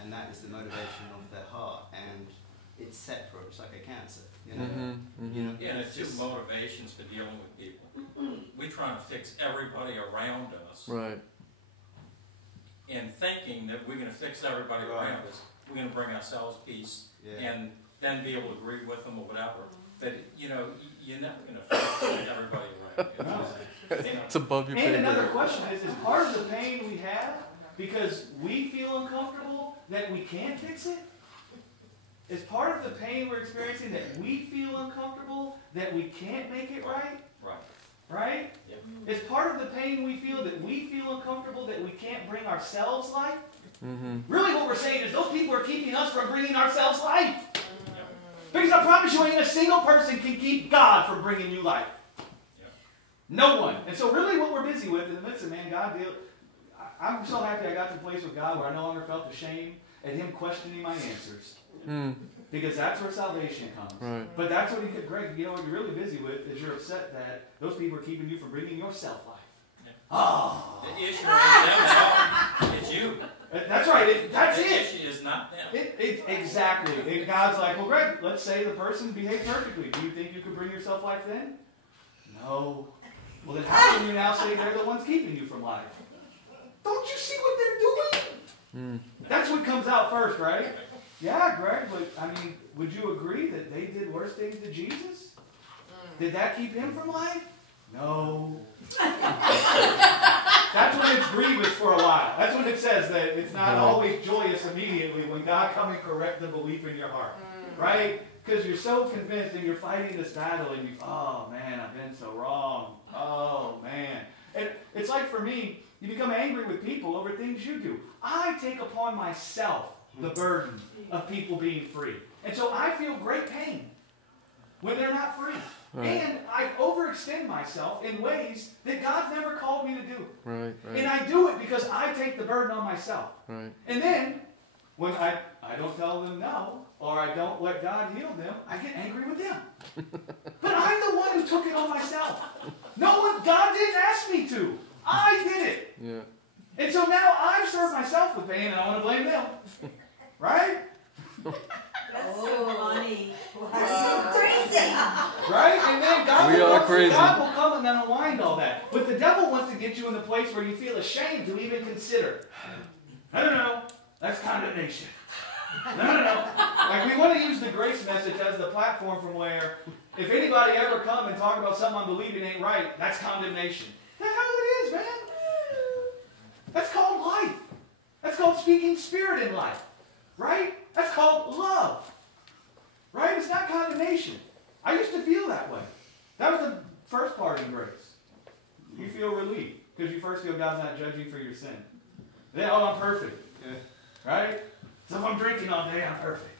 and that is the motivation of their heart, and it's separate. It's like a cancer, you know. You know, Yeah, and it's two motivations for dealing with people. We're trying to fix everybody around us, Right. and thinking that we're going to fix everybody around us. We're going to bring ourselves peace, and then be able to agree with them or whatever. But you know, you're never going to fix everybody around you. It's above your And pay another grade. question is part of the pain we have because we feel uncomfortable that we can't fix it? Is part of the pain we're experiencing that we feel uncomfortable that we can't make it right? Right. Right? Yep. Is part of the pain we feel that we feel uncomfortable that we can't bring ourselves life? Really what we're saying is those people are keeping us from bringing ourselves life. Because I promise you, ain't a single person can keep God from bringing you life. No one. And so really what we're busy with in the midst of, man, God deal. I'm so happy I got to a place with God where I no longer felt the shame at Him questioning my answers. Because that's where salvation comes. Right. But that's what Greg, you know what you're really busy with is you're upset that those people are keeping you from bringing yourself life. Yeah. Oh. The issue is them at all. It's you. That's right. That's the it. The issue is not them. Exactly. And God's like, well, Greg, let's say the person behaved perfectly. Do you think you could bring yourself life then? No. Well, then how can you now say they're the ones keeping you from life? Don't you see what they're doing? That's what comes out first, right? Yeah, Greg, but I mean, would you agree that they did worse things to Jesus? Did that keep him from life? No. That's when it's grievous for a while. That's when it says that it's not always joyous immediately when God comes and corrects the belief in your heart. Right? Because you're so convinced and you're fighting this battle and oh man, I've been so wrong. Oh man. And it's like for me, you become angry with people over things you do. I take upon myself the burden of people being free. And so I feel great pain when they're not free. Right. And I overextend myself in ways that God's never called me to do. Right. And I do it because I take the burden on myself. Right. And then, when I don't tell them no, or I don't let God heal them, I get angry with them. But I'm the one who took it on myself. No one, God didn't ask me to. I did it. Yeah. And so now I've served myself with pain, and I want to blame them. Right? That's so funny. That's so crazy. Right? And then God will come and then unwind all that. But the devil wants to get you in the place where you feel ashamed to even consider. No. That's condemnation. No. Like we want to use the grace message as the platform from where if anybody ever come and talk about something I'm believing ain't right, that's condemnation. That's how it is, man. That's called life. That's called speaking spirit in life. Right? That's called love. Right? It's not condemnation. I used to feel that way. That was the first part in grace. You feel relief because you first feel God's not judging for your sin. Then, I'm perfect. Right? So if I'm drinking all day, I'm perfect.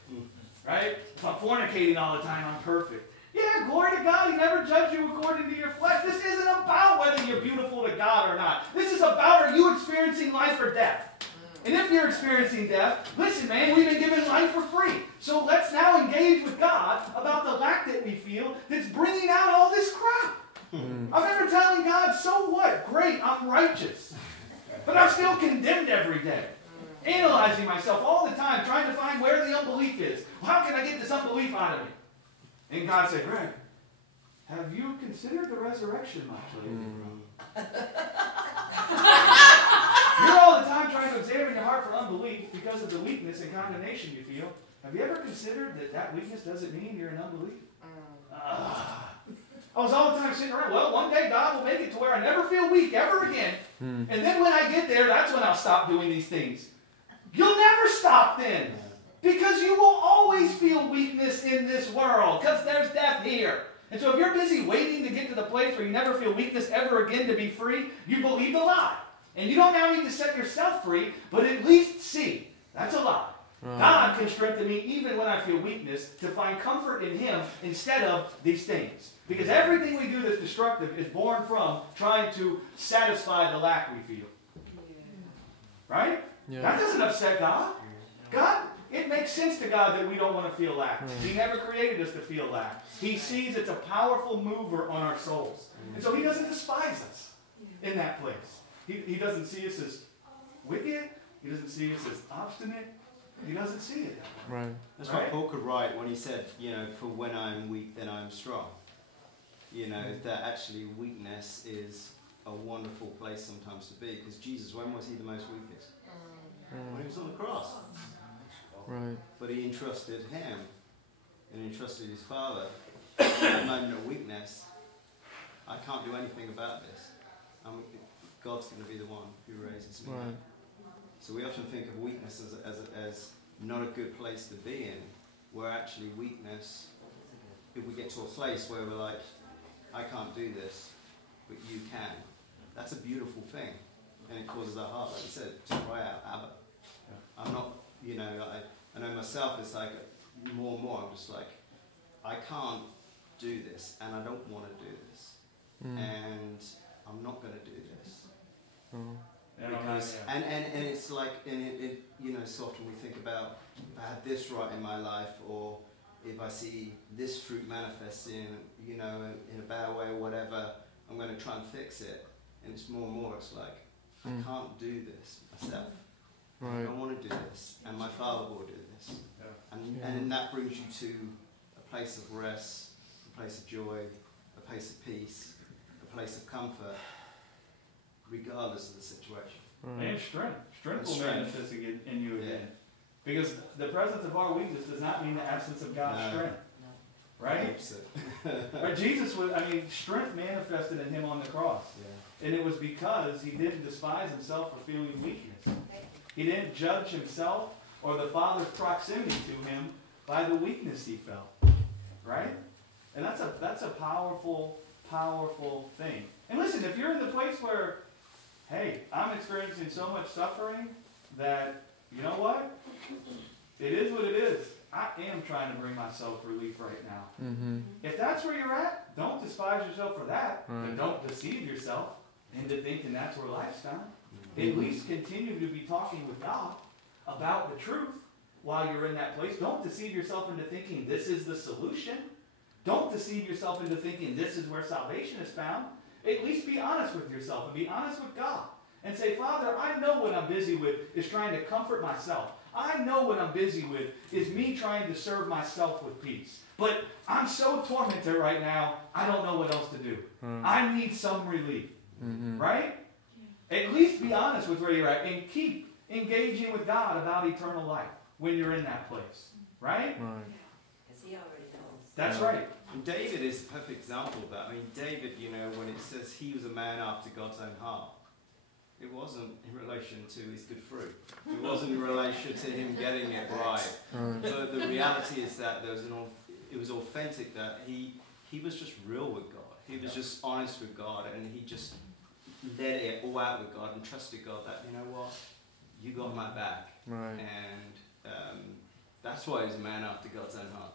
Right? If I'm fornicating all the time, I'm perfect. Yeah, glory to God. He never judged you according to your flesh. This isn't about whether you're beautiful to God or not. This is about are you experiencing life or death? And if you're experiencing death, listen, man, we've been given life for free. So let's now engage with God about the lack that we feel that's bringing out all this crap. I remember telling God, so what? Great, I'm righteous. But I'm still condemned every day. Analyzing myself all the time, trying to find where the unbelief is. Well, how can I get this unbelief out of me? And God said, Greg, have you considered the resurrection much lately? You're all the time trying to examine your heart for unbelief because of the weakness and condemnation you feel. Have you ever considered that weakness doesn't mean you're in unbelief? I was all the time sitting around, well, one day God will make it to where I never feel weak ever again. And then when I get there, that's when I'll stop doing these things. You'll never stop then. Because you will always feel weakness in this world. Because there's death here. And so if you're busy waiting to get to the place where you never feel weakness ever again to be free, you believe the lie. And you don't now need to set yourself free, but at least see. That's a lie. God can strengthen me even when I feel weakness to find comfort in Him instead of these things. Because everything we do that's destructive is born from trying to satisfy the lack we feel. Right? Yeah. That doesn't upset God. God, it makes sense to God that we don't want to feel lack. He never created us to feel lack. He sees it's a powerful mover on our souls. And so he doesn't despise us in that place. He doesn't see us as wicked. He doesn't see us as obstinate. He doesn't see it that way. Right. That's what Paul could write when he said, you know, for when I am weak, then I am strong. You know, that actually weakness is a wonderful place sometimes to be. Because Jesus, when was he the most weakest? When he was on the cross. Right. But he entrusted him and entrusted his Father. In that moment of weakness, I can't do anything about this. God's going to be the one who raises me. Right. So we often think of weakness as not a good place to be in, where actually weakness, if we get to a place where we're like, I can't do this, but you can, that's a beautiful thing. And it causes our heart, like you said, to cry out, Abba. I'm not, you know, I know myself, it's like more and more, I'm just like, I can't do this, and I don't want to do this. And I'm not going to do this. Because, and it's like, and it you know, so often we think about, if I had this right in my life, or if I see this fruit manifesting, you know, in a bad way or whatever, I'm going to try and fix it. And it's more and more, it's like, I can't do this myself. Right. I don't want to do this, and my Father will do this. And then that brings you to a place of rest, a place of joy, a place of peace, a place of comfort, regardless of the situation. And strength. Strength will manifest in you again. Because the presence of our weakness does not mean the absence of God's strength. Right? Right? Jesus was, strength manifested in him on the cross. And it was because he didn't despise himself for feeling weakness. He didn't judge himself or the Father's proximity to him by the weakness he felt. Right? And that's a powerful, powerful thing. And listen, if you're in the place where, hey, I'm experiencing so much suffering that, you know what? It is what it is. I am trying to bring myself relief right now. If that's where you're at, don't despise yourself for that. But don't deceive yourself into thinking that's where life's found. At least continue to be talking with God about the truth while you're in that place. Don't deceive yourself into thinking this is the solution. Don't deceive yourself into thinking this is where salvation is found. At least be honest with yourself and be honest with God. And say, Father, I know what I'm busy with is trying to comfort myself. I know what I'm busy with is me trying to serve myself with peace. But I'm so tormented right now, I don't know what else to do. I need some relief. Right? At least be honest with where you're at and keep engaging with God about eternal life when you're in that place. Right? Because he already knows. That's right. And David is a perfect example of that. David, you know, when it says he was a man after God's own heart, it wasn't in relation to his good fruit. It wasn't in relation to him getting it right. But the reality is that it was authentic, that he was just real with God. He was just honest with God, and he just let it all out with God and trusted God that, you know what, you got my back. And that's why he's a man after God's own heart.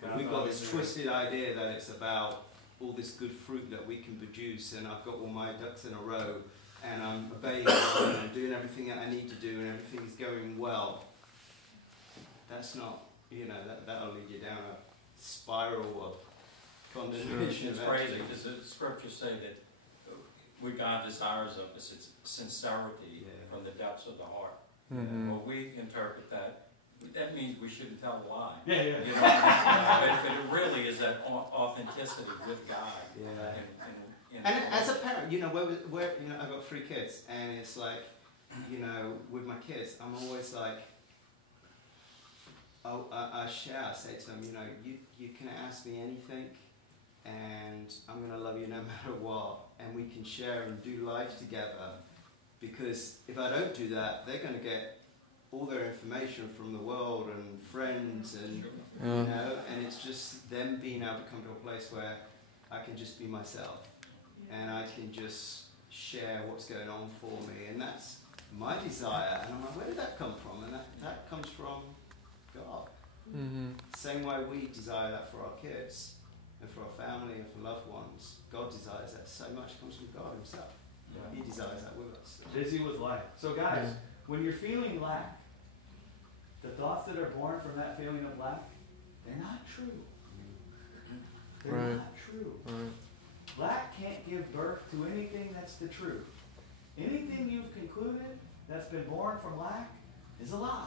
But we've got this twisted idea that it's about all this good fruit that we can produce, and I've got all my ducks in a row, and I'm obeying God, and I'm doing everything that I need to do, and everything's going well. That's not, you know, that'll lead you down a spiral of condemnation. It's crazy, because the scriptures say that what God desires of us is sincerity from the depths of the heart. Well, we interpret that. That means we shouldn't tell a lie. You know, but it really is that authenticity with God. And as a parent, you know, where you know, I've got 3 kids, and it's like, you know, with my kids, I'm always like, I say to them, you know, you can ask me anything, and I'm going to love you no matter what, and we can share and do life together, because if I don't do that, they're going to get all their information from the world and friends, and you know, and it's just them being able to come to a place where I can just be myself, and I can just share what's going on for me, and that's my desire. And I'm like, where did that come from? And that comes from God. Same way we desire that for our kids and for our family and for loved ones. God desires that so much. It comes from God himself. He desires that with us. Busy with life. So guys, when you're feeling lack, the thoughts that are born from that feeling of lack, they're not true. They're not true. Lack can't give birth to anything that's the truth. Anything you've concluded that's been born from lack is a lie.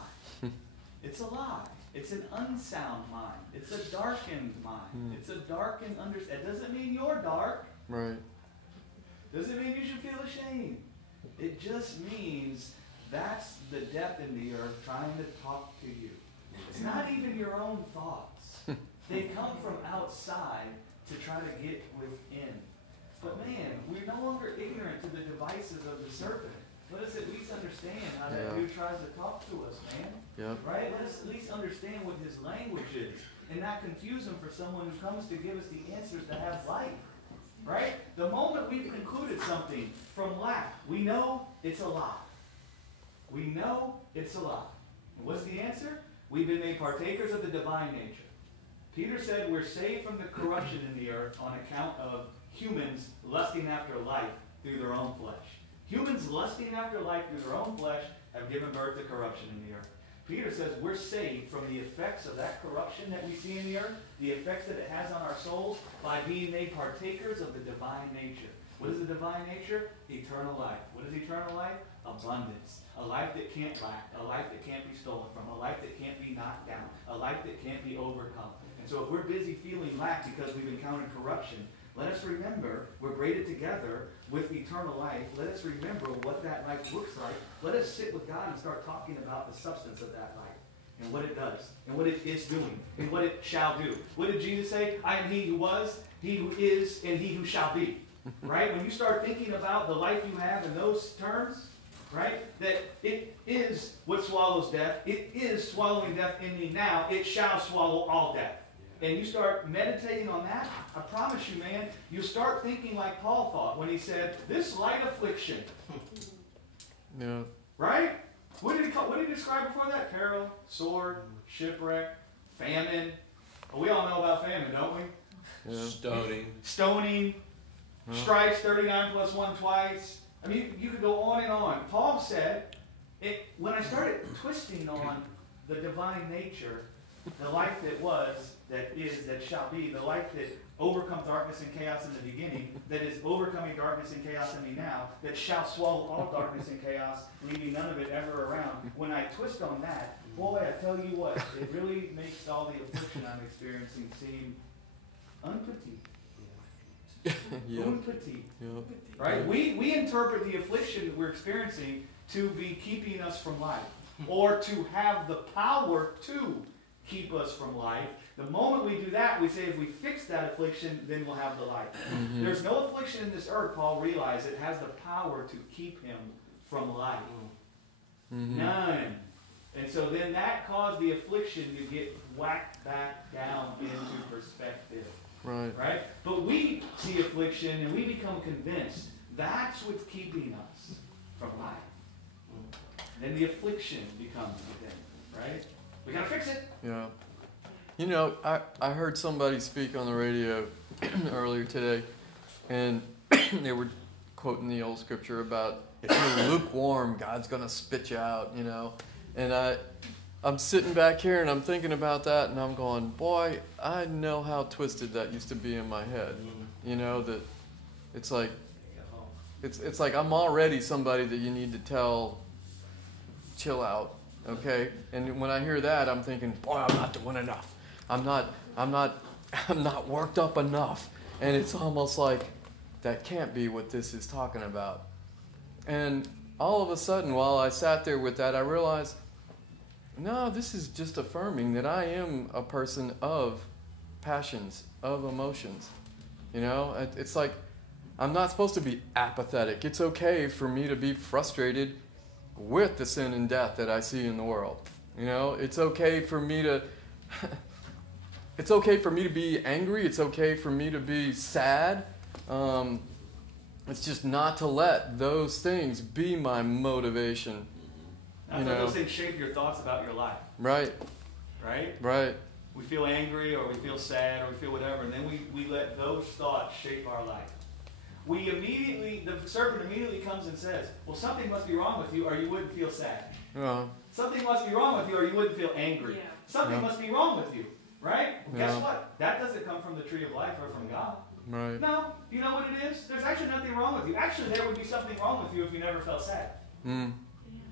It's a lie. It's an unsound mind. It's a darkened mind. It's a darkened understanding. It doesn't mean you're dark. Right. Doesn't mean you should feel ashamed. It just means that's the depth in the earth trying to talk to you. It's not even your own thoughts. They come from outside to try to get within. But man, we're no longer ignorant to the devices of the serpent. Let us at least understand how that dude tries to talk to us, man. Yep. Right? Let us at least understand what his language is and not confuse him for someone who comes to give us the answers to have life. Right? The moment we've concluded something from lack, we know it's a lie. We know it's a lie. And what's the answer? We've been made partakers of the divine nature. Peter said we're saved from the corruption in the earth on account of humans lusting after life through their own flesh. Humans lusting after life through their own flesh have given birth to corruption in the earth. Peter says we're saved from the effects of that corruption that we see in the earth, the effects that it has on our souls, by being made partakers of the divine nature. What is the divine nature? Eternal life. What is eternal life? Abundance. A life that can't lack. A life that can't be stolen from. A life that can't be knocked down. A life that can't be overcome. And so if we're busy feeling lack because we've encountered corruption, let us remember we're braided together with eternal life. Let us remember what that life looks like. Let us sit with God and start talking about the substance of that life and what it does and what it is doing and what it shall do. What did Jesus say? I am he who was, he who is, and he who shall be. Right? When you start thinking about the life you have in those terms, right? That it is what swallows death. It is swallowing death in me now. It shall swallow all death. And you start meditating on that, I promise you, man, you start thinking like Paul thought when he said, this light affliction. Yeah. Right? What did he describe before that? Peril, sword, shipwreck, famine. Well, we all know about famine, don't we? Yeah. Stoning. Stripes, 39 plus 1 twice. I mean, you could go on and on. Paul said, when I started twisting on the divine nature, the life that was, that is, that shall be, the life that overcome darkness and chaos in the beginning, that is overcoming darkness and chaos in me now, that shall swallow all darkness and chaos, leaving none of it ever around. When I twist on that, boy, I tell you what, it really makes all the affliction I'm experiencing seem unpetite. Unpetite. Right? We interpret the affliction that we're experiencing to be keeping us from life, or to have the power to keep us from life. The moment we do that, we say if we fix that affliction, then we'll have the life. There's no affliction in this earth, Paul realized, it has the power to keep him from life. None. And so then that caused the affliction to get whacked back down into perspective. Right? But we see affliction and we become convinced that's what's keeping us from life. Then the affliction becomes the thing. Right? We gotta fix it. Yeah. You know, I heard somebody speak on the radio earlier today, and they were quoting the old scripture about if you're lukewarm, God's going to spit you out, you know. And I'm sitting back here and I'm thinking about that, and I'm going, boy, I know how twisted that used to be in my head. You know, that it's like I'm already somebody that you need to tell, chill out. Okay, and when I hear that, I'm thinking, boy, I'm not doing enough. I'm not worked up enough. And it's almost like that can't be what this is talking about. And all of a sudden, while I sat there with that, I realized, no, this is just affirming that I am a person of passions, of emotions. You know, it's like I'm not supposed to be apathetic. It's okay for me to be frustrated with the sin and death that I see in the world. You know, it's okay for me to it's okay for me to be angry. It's okay for me to be sad. It's just not to let those things be my motivation. Not let those things shape your thoughts about your life. Right. Right? Right. We feel angry or we feel sad or we feel whatever, and then we let those thoughts shape our life. the serpent immediately comes and says, well, something must be wrong with you or you wouldn't feel sad. Something must be wrong with you or you wouldn't feel angry. Yeah. Something must be wrong with you, right? Well, Yeah. guess what? That doesn't come from the tree of life or from God. Right. No, you know what it is? There's actually nothing wrong with you. Actually, there would be something wrong with you if you never felt sad.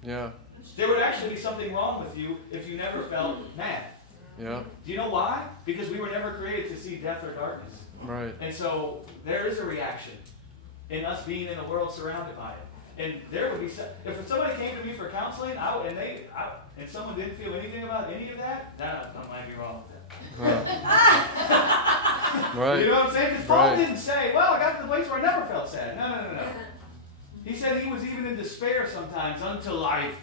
Yeah. There would actually be something wrong with you if you never felt mad. Yeah. Do you know why? Because we were never created to see death or darkness. Right. And so there is a reaction in us being in a world surrounded by it. And there would be, if somebody came to me for counseling, and someone didn't feel anything about any of that, that might be wrong with them. Right. You know what I'm saying? Because Paul didn't say, well, I got to the place where I never felt sad. No. He said he was even in despair sometimes unto life,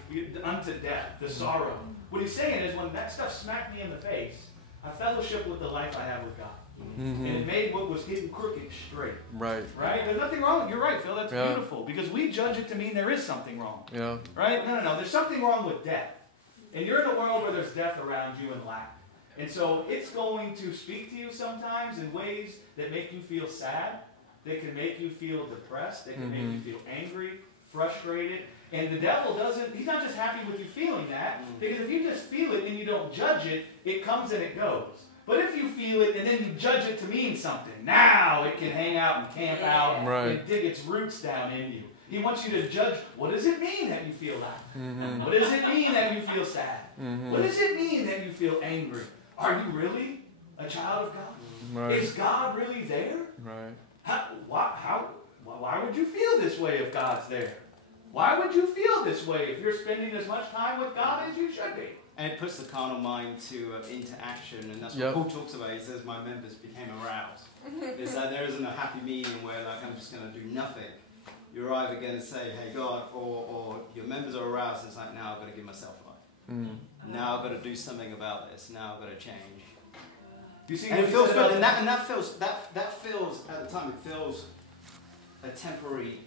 unto death, the sorrow. What he's saying is when that stuff smacked me in the face, I fellowship with the life I have with God. And it made what was hidden crooked straight. Right. Right? There's nothing wrong. You're right, Phil. That's beautiful. Because we judge it to mean there is something wrong. Yeah. Right? No. There's something wrong with death. And you're in a world where there's death around you and lack. And so it's going to speak to you sometimes in ways that make you feel sad. They can make you feel depressed. They can make you feel angry, frustrated. And the devil he's not just happy with you feeling that. Because if you just feel it and you don't judge it, it comes and it goes. But if you feel it and then you judge it to mean something, now it can hang out and camp out and dig its roots down in you. He wants you to judge, what does it mean that you feel that? What does it mean that you feel sad? What does it mean that you feel angry? Are you really a child of God? Right. Is God really there? Right. Why would you feel this way if God's there? Why would you feel this way if you're spending as much time with God as you should be? And it puts the carnal mind into action, and that's what Paul talks about. He says, my members became aroused. It's like there isn't a happy medium where like I'm just going to do nothing. You're either going to say, hey God, or your members are aroused, and it's like, now I've got to give myself life. Now I've got to do something about this. Now I've got to change. You see, and it feels good, and that feels at the time it feels a temporary.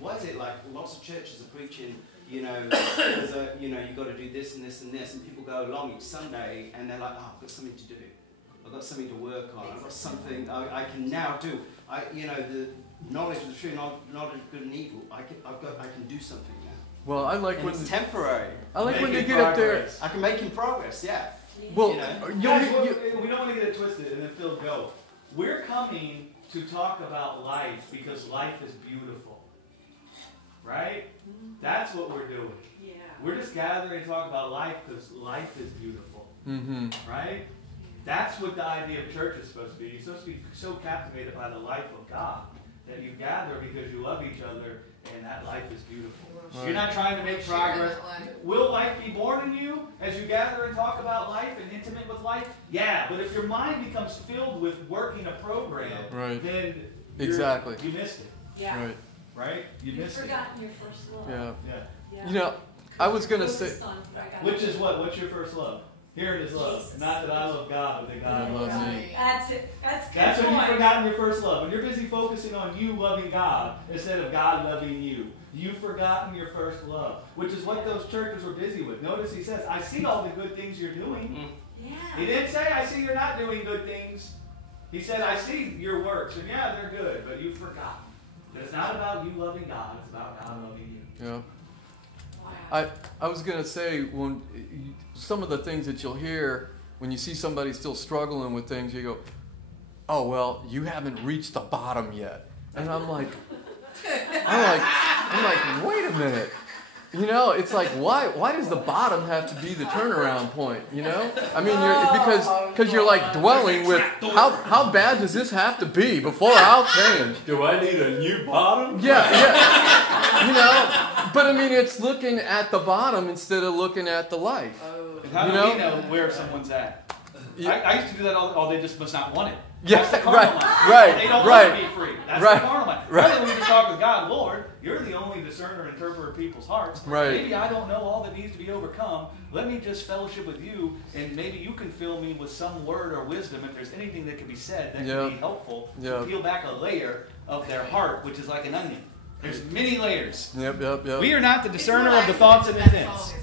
What is it like? Lots of churches are preaching. You've got to do this and this and this, and people go along each Sunday and they're like, oh, I've got something to do. I've got something to work on. I've got something I can now do. The knowledge of the true knowledge of good and evil. I can do something now. Well, I like when it's temporary. I like when they get up there. I can make progress. Yeah. Well, guys, we don't want to get it twisted, and then Phil go. We're coming to talk about life because life is beautiful. Right? That's what we're doing. Yeah. We're just gathering to talk about life because life is beautiful. Right? That's what the idea of church is supposed to be. You're supposed to be so captivated by the life of God that you gather because you love each other and that life is beautiful. Right. You're not trying to make progress. Will life be born in you as you gather and talk about life and intimate with life? Yeah, but if your mind becomes filled with working a program, then you missed it. Yeah. Right? You missed it. You've forgotten your first love. Yeah. You know, I was going to say... Which is what? What's your first love? Here it is love. Jesus. Not that I love God, but that God loves me. That's it. That's good. That's when you've forgotten your first love. When you're busy focusing on you loving God instead of God loving you. You've forgotten your first love, which is what those churches were busy with. Notice he says, I see all the good things you're doing. Yeah. He didn't say, I see you're not doing good things. He said, I see your works, and yeah, they're good, but you've forgotten. It's not about you loving God, it's about God loving you. Yeah. I was going to say, when some of the things that you'll hear when you see somebody still struggling with things, you go, oh, well, you haven't reached the bottom yet. And I'm like, wait a minute. You know, it's like, why does the bottom have to be the turnaround point, you know? I mean, because you're like dwelling with, how bad does this have to be before I'll change? Do I need a new bottom? Yeah. You know, but I mean, it's looking at the bottom instead of looking at the life. How do we know where someone's at? I used to do that all they just must not want it. Yeah, That's the carnal mind. They don't want to be free. That's the carnal mind. Rather than we just talk with God, Lord, you're the only discerner and interpreter of people's hearts. Right. Maybe I don't know all that needs to be overcome. Let me just fellowship with you, and maybe you can fill me with some word or wisdom if there's anything that can be said that can be helpful to peel back a layer of their heart, which is like an onion. There's many layers. Yep. We are not the discerner of the thoughts and intents.